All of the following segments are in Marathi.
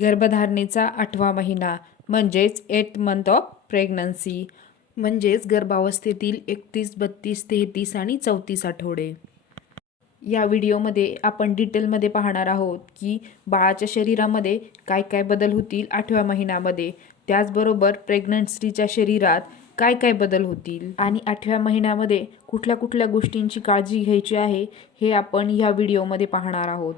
गर्भधारणेचा 8वा महिना म्हणजेच 8th मंथ ऑफ प्रेग्नन्सी म्हणजेच गर्भावस्थेतील 31, 32, 33 आणि 34 आठवडे. या व्हिडिओमध्ये आपण डिटेलमध्ये पाहणार आहोत की बाळाच्या शरीरामध्ये काय काय बदल होतील 8व्या महिन्यामध्ये, त्याचबरोबर प्रेग्नन्सीच्या शरीरात काय काय बदल होतील आणि 8व्या महिन्यामध्ये कुठल्या कुठल्या गोष्टींची काळजी घ्यायची आहे हे आपण या व्हिडिओमध्ये पाहणार आहोत.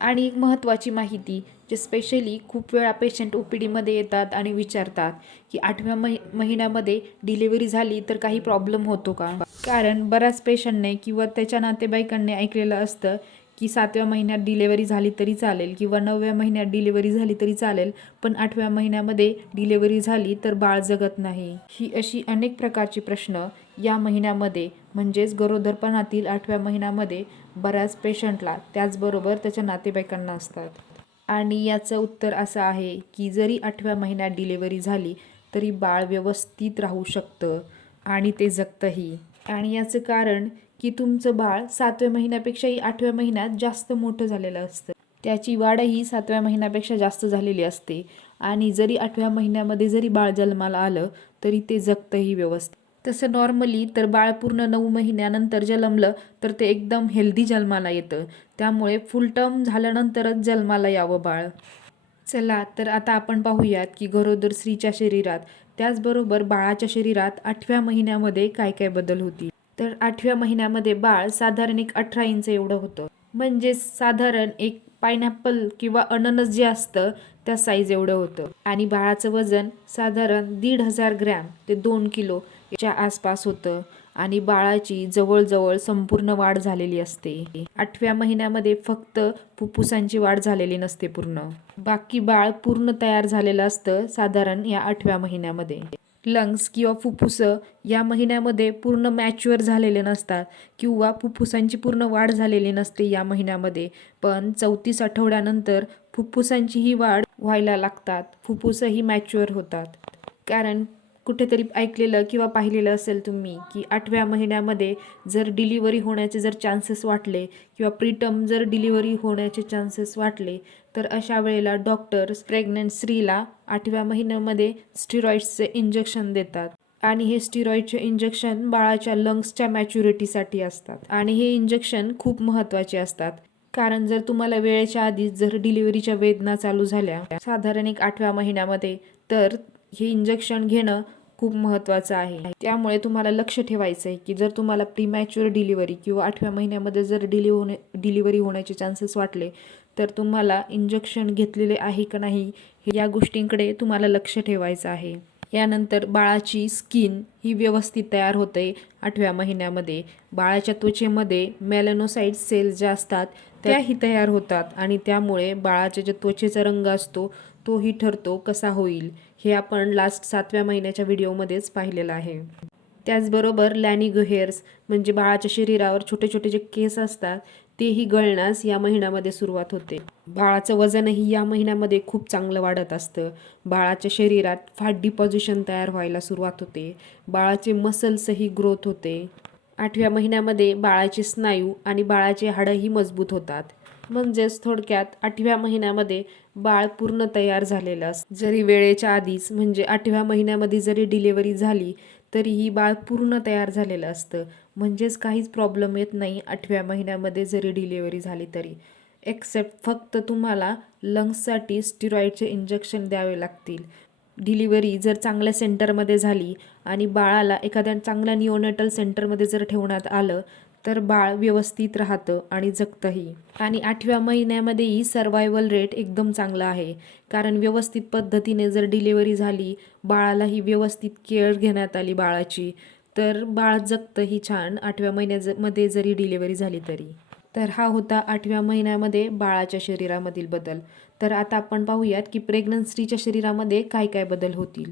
आणि एक महत्त्वाची माहिती, जे स्पेशली खूप वेळा पेशंट OPDमध्ये येतात आणि विचारतात की 8व्या महिन्यामध्ये डिलिव्हरी झाली तर काही प्रॉब्लेम होतो का. कारण बऱ्याच पेशंटने किंवा त्याच्या नातेवाईकांनी ऐकलेलं असतं की 7व्या महिन्यात डिलिव्हरी झाली तरी चालेल किंवा 9व्या महिन्यात डिलिव्हरी झाली तरी चालेल, पण 8व्या महिन्यामध्ये डिलिव्हरी झाली तर बाळ जगत नाही. ही अशी अनेक प्रकारचे प्रश्न या महिन्यामध्ये म्हणजेच गरोदरपणातील 8व्या महिन्यामध्ये बऱ्याच पेशंटला त्याचबरोबर त्याच्या नातेवाईकांना असतात. आणि याचं उत्तर असं आहे की जरी 8व्या महिन्यात डिलिव्हरी झाली तरी बाळ व्यवस्थित राहू शकतं आणि ते जगतंही. आणि याचं कारण की तुमचं बाळ 7व्या महिन्यापेक्षाही 8व्या महिन्यात जास्त मोठं झालेलं असतं. त्याची वाढही 7व्या महिन्यापेक्षा जास्त झालेली असते आणि जरी 8व्या महिन्यामध्ये जरी बाळ जन्माला आलं तरी ते जगतंही व्यवस्थित. तसं नॉर्मली तर बाळ पूर्ण 9 महिन्यानंतर जन्मलं तर ते एकदम हेल्दी जन्माला येतं, त्यामुळे फुल टर्म झाल्यानंतरच जन्माला यावं बाळ. चला तर आता आपण पाहूयात की गरोदर स्त्रीच्या शरीरात त्याचबरोबर बाळाच्या शरीरात 8व्या महिन्यामध्ये काय काय बदल होतील. तर 8व्या महिन्यामध्ये बाळ साधारण एक 18 इंच एवढं होतं, म्हणजे साधारण एक पायनॅपल किंवा अननस जे असतं त्या साईज एवढं होतं. आणि बाळाचं वजन साधारण 1,500 ग्रॅम ते 2 किलो च्या आसपास होतं आणि बाळाची जवळजवळ संपूर्ण वाढ झालेली असते. 8व्या महिन्यामध्ये फक्त फुफ्फुसांची वाढ झालेली नसते पूर्ण, बाकी बाळ पूर्ण तयार झालेलं असतं साधारण या 8व्या महिन्यामध्ये. लंग्स किंवा फुफ्फुसं या महिन्यामध्ये पूर्ण मॅच्युअर झालेले नसतात किंवा फुफ्फुसांची पूर्ण वाढ झालेली नसते या महिन्यामध्ये, पण 34 आठवड्यानंतर फुफ्फुसांचीही वाढ व्हायला लागतात, फुफ्फुसंही मॅच्युअर होतात. कारण कुठेतरी ऐकलेलं किंवा पाहिलेलं असेल तुम्ही की 8व्या महिन्यामध्ये जर डिलिव्हरी होण्याचे जर चान्सेस वाटले किंवा प्रीटर्म जर डिलिव्हरी होण्याचे चान्सेस वाटले तर अशा वेळेला डॉक्टर्स प्रेग्नंट स्त्रीला 8व्या महिन्यामध्ये स्टिरॉइड्सचे इंजेक्शन देतात. आणि हे स्टिरॉइडचे इंजेक्शन बाळाच्या लंग्सच्या मॅच्युरिटीसाठी असतात आणि हे इंजेक्शन खूप महत्त्वाचे असतात. कारण जर तुम्हाला वेळेच्या आधीच जर डिलिव्हरीच्या वेदना चालू झाल्या साधारण एक 8व्या महिन्यामध्ये तर हे इंजेक्शन घेणं खूप महत्त्वाचं आहे. त्यामुळे तुम्हाला लक्ष ठेवायचं आहे की जर तुम्हाला प्रीमॅच्युअर डिलिव्हरी किंवा 8व्या महिन्यामध्ये जर डिलिव्हरी होण्याचे चान्सेस वाटले तर तुम्हाला इंजेक्शन घेतलेले आहे का नाही या गोष्टींकडे तुम्हाला लक्ष ठेवायचं आहे. यानंतर बाळाची स्किन ही व्यवस्थित तयार होते 8व्या महिन्यामध्ये. बाळाच्या त्वचेमध्ये मेलॅनोसाइट्स सेल्स ज्या असतात त्याही तयार होतात आणि त्यामुळे बाळाच्या जे त्वचेचा रंग असतो तोही ठरतो कसा होईल, हे आपण लास्ट 7व्या महिन्याच्या व्हिडिओमध्येच पाहिलेलं आहे. त्याचबरोबर लॅनिग हेअर्स म्हणजे बाळाच्या शरीरावर छोटे छोटे जे केस असतात तेही गळण्यास या महिन्यामध्ये सुरुवात होते. बाळाचं वजनही या महिन्यामध्ये खूप चांगलं वाढत असतं. बाळाच्या शरीरात फॅट डिपॉझिशन तयार व्हायला सुरुवात होते. बाळाचे मसल्सही ग्रोथ होते. 8व्या महिन्यामध्ये बाळाचे स्नायू आणि बाळाचे हाडंही मजबूत होतात. म्हणजेच थोडक्यात 8व्या महिन्यामध्ये बाळ पूर्ण तयार झालेलं असतं. जरी वेळेच्या आधीच म्हणजे 8व्या महिन्यामध्ये जरी डिलिव्हरी झाली तरीही बाळ पूर्ण तयार झालेलं असतं. म्हणजेच काहीच प्रॉब्लेम येत नाही 8व्या महिन्यामध्ये जरी डिलिव्हरी झाली तरी, एक्सेप्ट फक्त तुम्हाला लंग्ससाठी स्टिरॉइडचे इंजेक्शन द्यावे लागतील. डिलिव्हरी जर चांगल्या सेंटरमध्ये झाली आणि बाळाला एखाद्या चांगल्या निओनेटल सेंटरमध्ये जर ठेवण्यात आलं तर बाळ व्यवस्थित राहतं आणि जगतंही. आणि 8व्या महिन्यामध्येही सर्वायवल रेट एकदम चांगला आहे, कारण व्यवस्थित पद्धतीने जर डिलिव्हरी झाली, बाळालाही व्यवस्थित केअर घेण्यात आली बाळाची, तर बाळ जगतंही छान 8व्या महिन्यामध्ये जरी डिलिव्हरी झाली तरी. तर हा होता 8व्या महिन्यामध्ये बाळाच्या शरीरामधील बदल. तर आता आपण पाहूयात की प्रेग्नंट स्त्रीच्या शरीरामध्ये काय काय बदल होतील.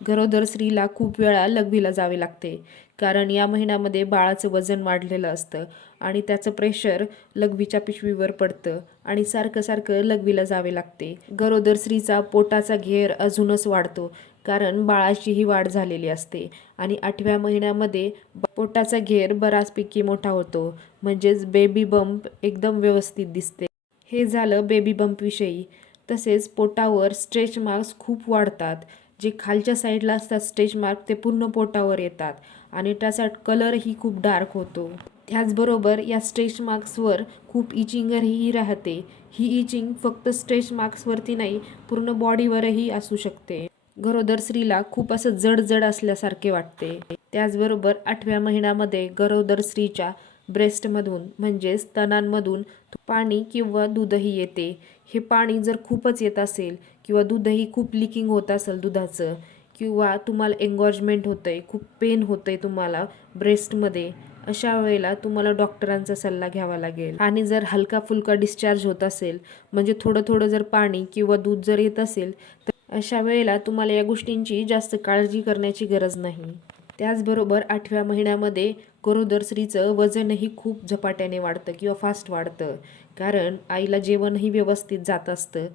गरोदर स्त्रीला खूप वेळा लघवीला जावे लागते, कारण या महिन्यामध्ये बाळाचं वजन वाढलेलं असतं आणि त्याचं प्रेशर लघवीच्या पिशवीवर पडतं आणि सारखं सारखं लघवीला जावे लागते. गरोदर स्त्रीचा पोटाचा घेर अजूनच वाढतो, कारण बाळाचीही वाढ झालेली असते आणि 8व्या महिन्यामध्ये पोटाचा घेर बराचपैकी मोठा होतो, म्हणजेच बेबी बंप एकदम व्यवस्थित दिसते. हे झालं बेबी बंप विषयी. तसेच पोटावर स्ट्रेच मार्क्स खूप वाढतात. जे खालच्या साईडला असतात स्ट्रेच मार्क ते पूर्ण पोटावर येतात आणि त्याचा कलरही खूप डार्क होतो. त्याचबरोबर या स्ट्रेच मार्क्सवर खूप इचिंगही राहते. ही इचिंग फक्त स्ट्रेच मार्क्सवरती नाही, पूर्ण बॉडीवरही असू शकते. गरोदर स्त्रीला खूप असं जड जड असल्यासारखे वाटते. त्याचबरोबर 8व्या महिन्यामध्ये गरोदर स्त्रीच्या ब्रेस्टमधून म्हणजेच स्तनांमधून पाणी किंवा दूधही येते. हे पाणी जर खूपच येत असेल किंवा दूधही खूप लिकिंग होत असेल दुधाचं, किंवा तुम्हाला एंगॉर्जमेंट होतंय, खूप पेन होतंय तुम्हाला ब्रेस्टमध्ये, अशा वेळेला तुम्हाला डॉक्टरांचा सल्ला घ्यावा लागेल. आणि जर हलका फुलका डिस्चार्ज होत असेल, म्हणजे थोडं थोडं जर पाणी किंवा दूध जर येत असेल, तर अशा वेळेला तुम्हाला या गोष्टींची जास्त काळजी करण्याची गरज नाही. त्याचबरोबर 8व्या महिन्यामध्ये गरोदर स्त्रीचं वजनही खूप झपाट्याने वाढतं किंवा फास्ट वाढतं, कारण आईला जेवणही व्यवस्थित जात असतं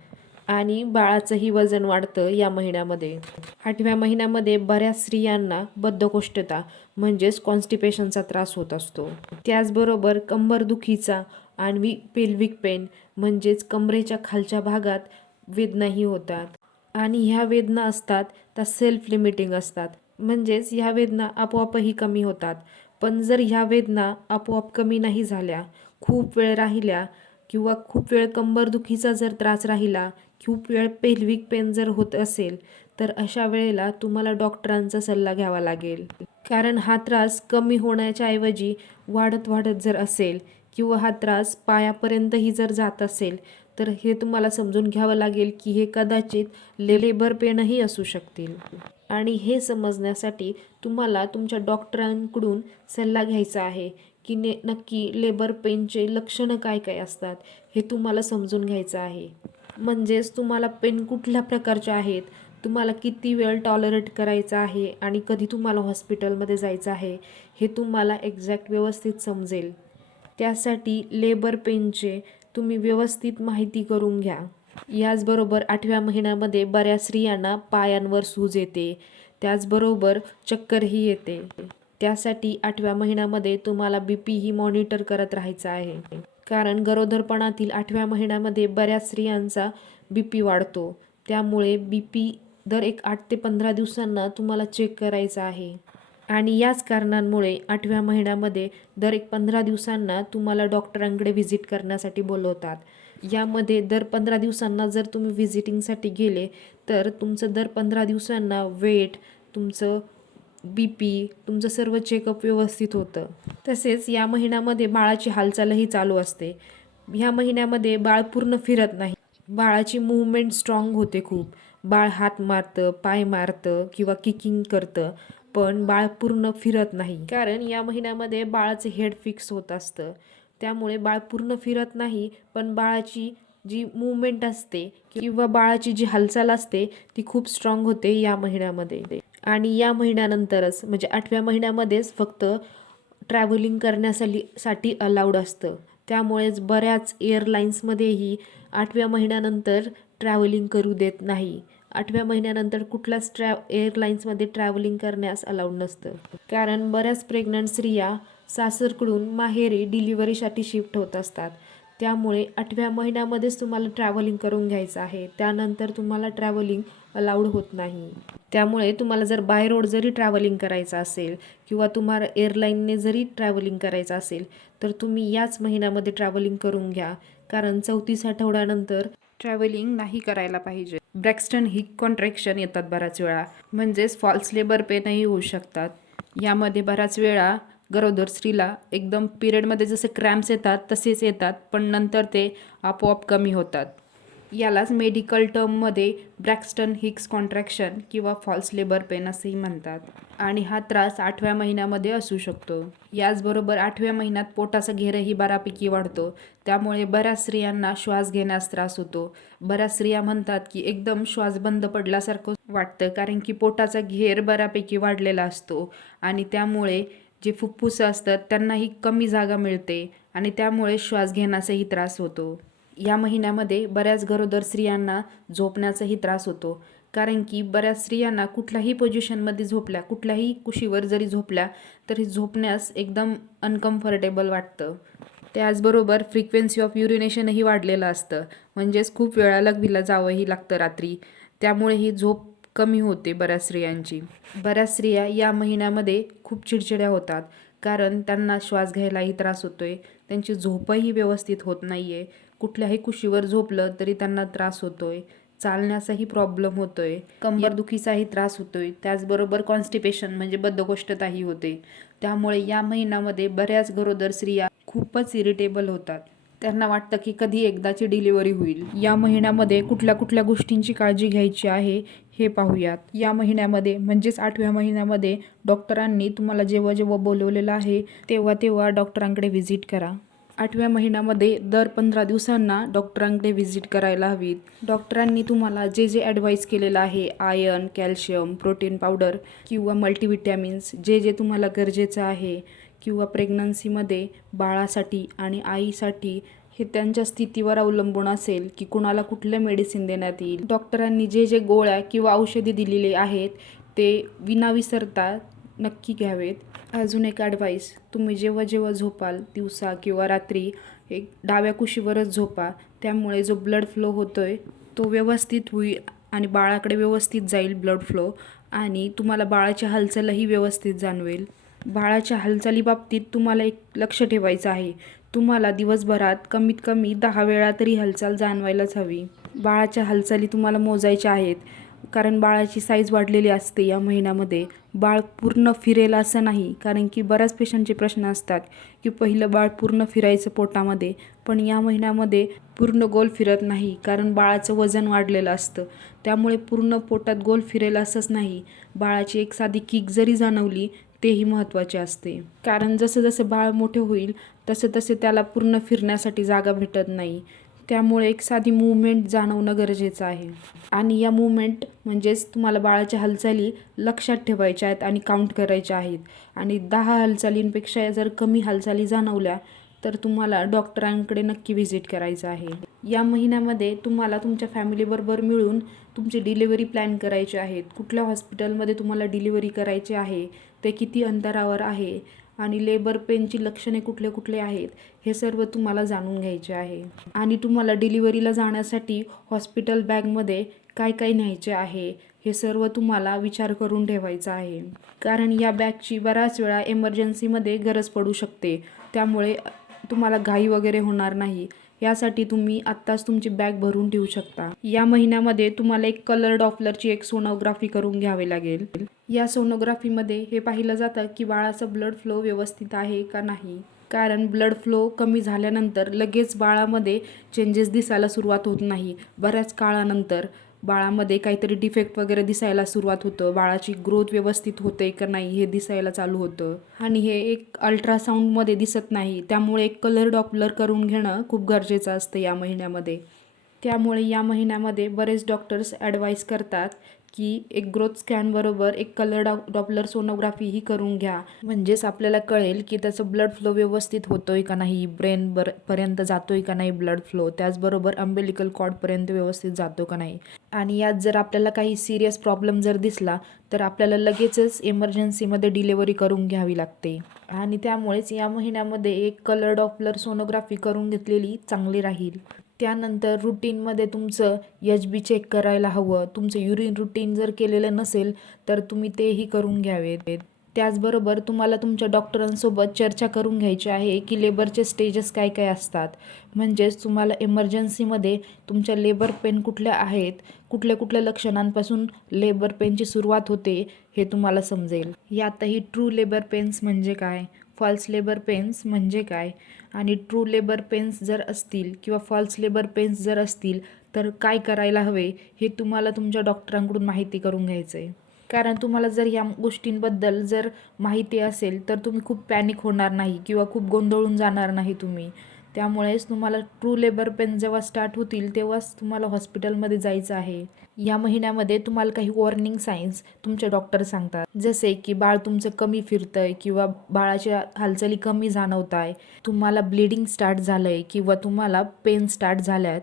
आणि बाळाचंही वजन वाढतं या महिन्यामध्ये. 8व्या महिन्यामध्ये बऱ्याच स्त्रियांना बद्धकोष्ठता म्हणजेच कॉन्स्टिपेशनचा त्रास होत असतो. त्याचबरोबर कंबरदुखीचा आणि पेल्विक पेन म्हणजेच कमरेच्या खालच्या भागात वेदनाही होतात. आणि ह्या वेदना असतात त्या सेल्फ लिमिटिंग असतात, म्हणजेच ह्या वेदना आपोआपही कमी होतात. पण जर ह्या वेदना आपोआप कमी नाही झाल्या, खूप वेळ राहिल्या किंवा खूप वेळ कंबरदुखीचा जर त्रास राहिला, खूप वेळ पेल्विक पेन जर होत असेल, तर अशा वेळेला तुम्हाला डॉक्टरांचा सल्ला घ्यावा लागेल. कारण हा त्रास कमी होण्याच्या ऐवजी वाढत वाढत जर असेल किंवा हा त्रास पायापर्यंतही जर जात असेल, तर हे तुम्हाला समजून घ्यावं लागेल की हे कदाचित लेबर पेनही असू शकतील. आणि हे समजण्यासाठी तुम्हाला तुमच्या डॉक्टरांकडून सल्ला घ्यायचा आहे की नक्की लेबर पेनचे लक्षणं काय काय असतात हे तुम्हाला समजून घ्यायचं आहे. म्हणजेच तुम्हाला पेन कुठल्या प्रकारचे आहेत, तुम्हाला किती वेळ टॉलरेट करायचा आहे आणि कधी तुम्हाला हॉस्पिटलमध्ये जायचं आहे, हे तुम्हाला एक्झॅक्ट व्यवस्थित समजेल. त्यासाठी लेबर पेनचे तुम्ही व्यवस्थित माहिती करून घ्या. याचबरोबर 8व्या महिन्यामध्ये बऱ्याच स्त्रियांना पायांवर सूज येते, त्याचबरोबर चक्करही येते. त्यासाठी 8व्या महिन्यामध्ये तुम्हाला BP ही मॉनिटर करत राहायचं आहे. कारण गरोदरपणातील 8व्या महिन्यामध्ये बऱ्याच स्त्रियांचा BP वाढतो. त्यामुळे BP दर 8 ते 15 दिवसांना तुम्हाला चेक करायचा आहे. आणि याच कारणांमुळे 8व्या महिन्यामध्ये दर 15 दिवसांना तुम्हाला डॉक्टरांकडे व्हिजिट करण्यासाठी बोलवतात. यामध्ये दर 15 दिवसांना जर तुम्ही व्हिजिटिंगसाठी गेले, तर तुमचं दर 15 दिवसांना वेट, तुमचं BP, तुमचं सर्व चेकअप व्यवस्थित होतं. तसेच या महिन्यामध्ये बाळाची हालचालही चालू असते. ह्या महिन्यामध्ये बाळ पूर्ण फिरत नाही, बाळाची मूवमेंट स्ट्रॉंग होते खूप. बाळ हात मारतं, पाय मारतं किंवा किकिंग करतं, पण बाळ पूर्ण फिरत नाही. कारण या महिन्यामध्ये बाळाचं हेड फिक्स होत असतं, त्यामुळे बाळ पूर्ण फिरत नाही, पण बाळाची जी मूवमेंट असते किंवा बाळाची जी हालचाल असते ती खूप स्ट्रॉंग होते या महिन्यामध्ये. आणि या महिन्यानंतरच म्हणजे 8व्या महिन्यामध्येच फक्त ट्रॅव्हलिंग करण्यासाठी अलाउड असतं. त्यामुळेच बऱ्याच एअरलाईन्समध्येही 8व्या महिन्यानंतर ट्रॅव्हलिंग करू देत नाही. 8व्या महिन्यानंतर कुठल्याच एअरलाईन्समध्ये ट्रॅव्हलिंग करण्यास अलाउड नसतं. कारण बऱ्याच प्रेग्नंट स्त्रिया सासरकडून माहेरी डिलिव्हरीसाठी शिफ्ट होत असतात. त्यामुळे 8व्या महिन्यामध्येच तुम्हाला ट्रॅव्हलिंग करून घ्यायचं आहे. त्यानंतर तुम्हाला ट्रॅव्हलिंग अलाउड होत नाही. त्यामुळे तुम्हाला जर बाय रोड जरी ट्रॅव्हलिंग करायचं असेल किंवा तुम्हाला एअरलाईनने जरी ट्रॅव्हलिंग करायचं असेल, तर तुम्ही याच महिन्यामध्ये ट्रॅव्हलिंग करून घ्या. कारण 34 आठवड्यानंतर ट्रॅव्हलिंग नाही करायला पाहिजे. ब्रॅक्स्टन हिक कॉन्ट्रॅक्शन येतात बऱ्याच वेळा, म्हणजेच फॉल्स लेबर पेनही होऊ शकतात. यामध्ये बऱ्याच वेळा गरोदर स्त्रीला एकदम पिरियडमध्ये जसे क्रॅम्प्स येतात तसेच येतात, पण नंतर ते आपोआप कमी होतात. यालाच मेडिकल टर्ममध्ये ब्रॅक्स्टन हिक्स कॉन्ट्रॅक्शन किंवा फॉल्स लेबर पेन असेही म्हणतात. आणि हा त्रास 8व्या महिन्यामध्ये असू शकतो. याचबरोबर 8व्या महिन्यात पोटाचा घेरही बऱ्यापैकी वाढतो, त्यामुळे बऱ्याच स्त्रियांना श्वास घेण्यास त्रास होतो. बऱ्याच स्त्रिया म्हणतात की एकदम श्वास बंद पडल्यासारखं वाटतं, कारण की पोटाचा घेर बऱ्यापैकी वाढलेला असतो आणि त्यामुळे जे फुफ्फुसं असतात त्यांनाही कमी जागा मिळते आणि त्यामुळे श्वास घेण्याचाही त्रास होतो. या महिन्यामध्ये बऱ्याच गरोदर स्त्रियांना झोपण्याचाही त्रास होतो, कारण की बऱ्याच स्त्रियांना कुठल्याही पोझिशनमध्ये झोपल्या, कुठल्याही कुशीवर जरी झोपल्या तरी झोपण्यास एकदम अनकम्फर्टेबल वाटतं. त्याचबरोबर फ्रिक्वेन्सी ऑफ युरिनेशनही वाढलेलं असतं, म्हणजेच खूप वेळा लघवीला जावंही लागतं रात्री. त्यामुळे ही झोप कमी होते बऱ्याच स्त्रियांची. बऱ्याच स्त्रिया या महिन्यामध्ये खूप चिडचिड्या होतात, कारण त्यांना श्वास घ्यायलाही त्रास होतोय, त्यांची झोपही व्यवस्थित होत नाही आहे. कुठल्याही कुशीवर झोपलं तरी त्यांना त्रास होतोय, चालण्याचाही प्रॉब्लेम होतोय, कंबरदुखीचाही त्रास होतोय, त्याचबरोबर कॉन्स्टिपेशन म्हणजे बद्धकोष्ठताही होते. त्यामुळे या महिन्यामध्ये बऱ्याच गरोदर स्त्रिया खूपच इरिटेबल होतात. त्यांना वाटतं की कधी एकदाची डिलिव्हरी होईल. या महिन्यामध्ये कुठल्या कुठल्या गोष्टींची काळजी घ्यायची आहे हे पाहूयात. या महिन्यामध्ये म्हणजेच 8व्या महिन्यामध्ये डॉक्टरांनी तुम्हाला जेव्हा जेव्हा बोलवलेलं आहे तेव्हा तेव्हा डॉक्टरांकडे व्हिजिट करा. 8व्या महिन्यामध्ये दर 15 दिवसांना डॉक्टरांकडे व्हिजिट करायला हवीत. डॉक्टरांनी तुम्हाला जे जे ॲडवाईस केलेलं आहे, आयर्न, कॅल्शियम, प्रोटीन पावडर किंवा मल्टीव्हिटॅमिन्स जे जे तुम्हाला गरजेचं आहे, किंवा प्रेग्नन्सीमध्ये बाळासाठी आणि आईसाठी हे त्यांच्या स्थितीवर अवलंबून असेल की कुणाला कुठलं मेडिसिन देण्यात येईल. डॉक्टरांनी जे जे गोळ्या किंवा औषधे दिलेली आहेत ते विनाविसरता नक्की घ्यावेत. अजून एक ॲडवाईस, तुम्ही जेव्हा जेव्हा झोपाल दिवसा किंवा रात्री एक डाव्या कुशीवरच झोपा. त्यामुळे जो ब्लड फ्लो होतोय तो व्यवस्थित होईल आणि बाळाकडे व्यवस्थित जाईल ब्लड फ्लो, आणि तुम्हाला बाळाची हालचालही व्यवस्थित जाणवेल. बाळाच्या हालचालीबाबतीत तुम्हाला एक लक्ष ठेवायचं आहे. तुम्हाला दिवसभरात कमीत कमी 10 वेळा तरी हालचाल जाणवायलाच हवी. बाळाच्या हालचाली तुम्हाला मोजायच्या आहेत, कारण बाळाची साईज वाढलेली असते या महिन्यामध्ये. बाळ पूर्ण फिरेल असं नाही, कारण की बऱ्याच पेशंटचे प्रश्न असतात की पहिलं बाळ पूर्ण फिरायचं पोटामध्ये, पण या महिन्यामध्ये पूर्ण गोल फिरत नाही, कारण बाळाचं वजन वाढलेलं असतं. त्यामुळे पूर्ण पोटात गोल फिरेल असंच नाही, बाळाची एक साधी किक जरी जाणवली तेही महत्त्वाचे असते. कारण जसं जसं बाळ मोठे होईल तसं तसे त्याला पूर्ण फिरण्यासाठी जागा भेटत नाही. त्यामुळे एक साधी मूवमेंट जाणवणं गरजेचं आहे. आणि या मूवमेंट म्हणजेच तुम्हाला बाळाच्या हालचाली लक्षात ठेवायच्या आहेत आणि काउंट करायच्या आहेत. आणि 10 हालचालींपेक्षा जर कमी हालचाली जाणवल्या तर तुम्हाला डॉक्टरांकडे नक्की व्हिजिट करायचं आहे. या महिन्यामध्ये तुम्हाला तुमच्या फॅमिलीबरोबर मिळून तुमची डिलिव्हरी प्लॅन करायची आहेत. कुठल्या हॉस्पिटलमध्ये तुम्हाला डिलिव्हरी करायची आहे, ते किती अंतरावर आहे, आणि लेबर पेनची लक्षणे कुठले कुठले आहेत हे सर्व तुम्हाला जाणून घ्यायचे आहे. आणि तुम्हाला डिलिव्हरीला जाण्यासाठी हॉस्पिटल बॅगमध्ये काय काय न्यायचे आहे हे सर्व तुम्हाला विचार करून ठेवायचा आहे. कारण या बॅगची बऱ्याच वेळा एमर्जन्सीमध्ये गरज पडू शकते. त्यामुळे तुम्हाला घाई वगैरे होणार नाही, यासाठी तुम्ही आत्ताच तुमची बॅग भरून ठेवू शकता. या महिन्यामध्ये तुम्हाला एक कलर डॉपलरची एक सोनोग्राफी करून घ्यावी लागेल. या सोनोग्राफीमध्ये हे पाहिलं जातं की बाळाचा ब्लड फ्लो व्यवस्थित आहे का नाही. कारण ब्लड फ्लो कमी झाल्यानंतर लगेच बाळामध्ये चेंजेस दिसायला सुरुवात होत नाही. बऱ्याच काळानंतर बाळामध्ये काहीतरी डिफेक्ट वगैरे दिसायला सुरुवात होतं, बाळाची ग्रोथ व्यवस्थित होते का नाही हे दिसायला चालू होतं, आणि हे एक अल्ट्रासाऊंडमध्ये दिसत नाही. त्यामुळे एक कलर डॉपलर करून घेणं खूप गरजेचं असतं या महिन्यामध्ये. त्यामुळे या महिन्यामध्ये बरेच डॉक्टर्स ॲडवाईस करतात की एक ग्रोथ स्कॅनबरोबर एक कलर डॉपलर सोनोग्राफीही करून घ्या. म्हणजेच आपल्याला कळेल की त्याचं ब्लड फ्लो व्यवस्थित होतोय का नाही, ब्रेन पर्यंत जातोय का नाही ब्लड फ्लो, त्याचबरोबर अम्बिलिकल कॉर्डपर्यंत व्यवस्थित जातो का नाही. आणि यात जर आपल्याला काही सिरियस प्रॉब्लेम जर दिसला तर आपल्याला लगेचच एमर्जन्सीमध्ये डिलिव्हरी करून घ्यावी लागते. आणि त्यामुळेच या महिन्यामध्ये एक कलर डॉपलर सोनोग्राफी करून घेतलेली चांगली राहील. त्यानंतर रुटीनमध्ये तुमचं HB चेक करायला हवं. तुमचं युरिन रुटीन जर केलेलं नसेल तर तुम्ही तेही करून घ्यावेत. त्याचबरोबर तुम्हाला तुमच्या डॉक्टरांसोबत चर्चा करून घ्यायची आहे की लेबरचे स्टेजेस काय काय असतात. म्हणजेच तुम्हाला एमर्जन्सीमध्ये तुमच्या लेबर पेन कुठल्या आहेत, कुठल्या कुठल्या लक्षणांपासून लेबर पेनची सुरुवात होते हे तुम्हाला समजेल. यातही ट्रू लेबर पेन्स म्हणजे काय, फॉल्स लेबर पेन्स म्हणजे काय, आणि ट्रू लेबर पेन्स जर असतील किंवा फॉल्स लेबर पेन्स जर असतील तर काय करायला हवे हे तुम्हाला तुमच्या डॉक्टरांकडून माहिती करून घ्यायचं आहे. कारण तुम्हाला जर या गोष्टींबद्दल जर माहिती असेल तर तुम्ही खूप पॅनिक होणार नाही किंवा खूप गोंधळून जाणार नाही तुम्ही. त्यामुळेच तुम्हाला ट्रू लेबर पेन जेव्हा स्टार्ट होतील तेव्हाच तुम्हाला हॉस्पिटलमध्ये जायचं आहे. या महिन्यामध्ये तुम्हाला काही वॉर्निंग साईन्स तुमचे डॉक्टर सांगतात, जसे की बाळ तुमचं कमी फिरतंय किंवा बाळाच्या हालचाली कमी जाणवत आहे, तुम्हाला ब्लिडिंग स्टार्ट झालं आहे किंवा तुम्हाला पेन स्टार्ट झाल्यात,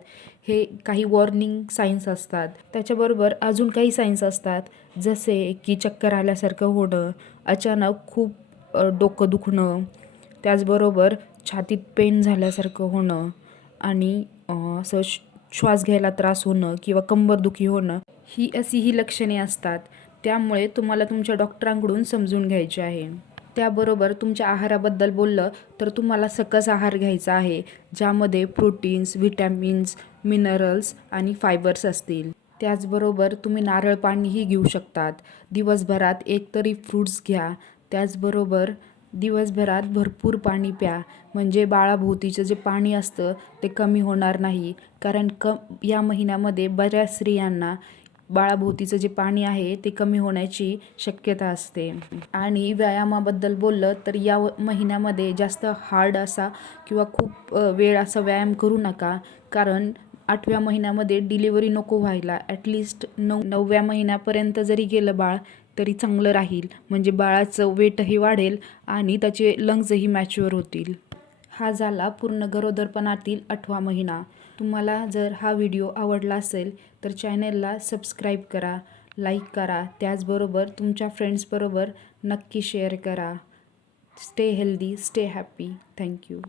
हे काही वॉर्निंग साईन्स असतात. त्याच्याबरोबर अजून काही साईन्स असतात, जसे की चक्कर आल्यासारखं होणं, अचानक खूप डोकं दुखणं, त्याचबरोबर छातीत पेन झाल्यासारखं होणं आणि असं श्वास घ्यायला त्रास होणं किंवा कंबरदुखी होणं ही अशी ही लक्षणे असतात. त्यामुळे तुम्हाला तुमच्या डॉक्टरांकडून समजून घ्यायचे आहे. त्याबरोबर तुमच्या आहाराबद्दल बोललं तर तुम्हाला सकस आहार घ्यायचा आहे, ज्यामध्ये प्रोटीन्स, व्हिटॅमिन्स, मिनरल्स आणि फायबर्स असतील. त्याचबरोबर तुम्ही नारळ पाणीही घेऊ शकतात. दिवसभरात एकतरी फ्रूट्स घ्या. त्याचबरोबर दिवसभरात भरपूर पाणी प्या, म्हणजे बाळाभोवतीचं जे पाणी असतं ते कमी होणार नाही. कारण या महिन्यामध्ये बऱ्याच स्त्रियांना बाळाभोवतीचं जे पाणी आहे ते कमी होण्याची शक्यता असते. आणि व्यायामाबद्दल बोललं तर या महिन्यामध्ये जास्त हार्ड असा किंवा खूप वेळ असा व्यायाम करू नका, कारण 8व्या महिन्यामध्ये डिलिव्हरी नको व्हायला. ॲटलिस्ट 9व्या महिन्यापर्यंत जरी गेलं बाळ तरी चांगलं राहील, म्हणजे बाळाचं वेटही वाढेल आणि त्याचे लंग्सही मॅच्युअर होतील. हा झाला पूर्ण गरोदरपणातील 8वा महिना. तुम्हाला जर हा व्हिडिओ आवडला असेल तर चॅनेलला सबस्क्राईब करा, लाईक करा. त्याचबरोबर तुमच्या फ्रेंड्सबरोबर नक्की शेअर करा. Stay healthy, stay happy. Thank you.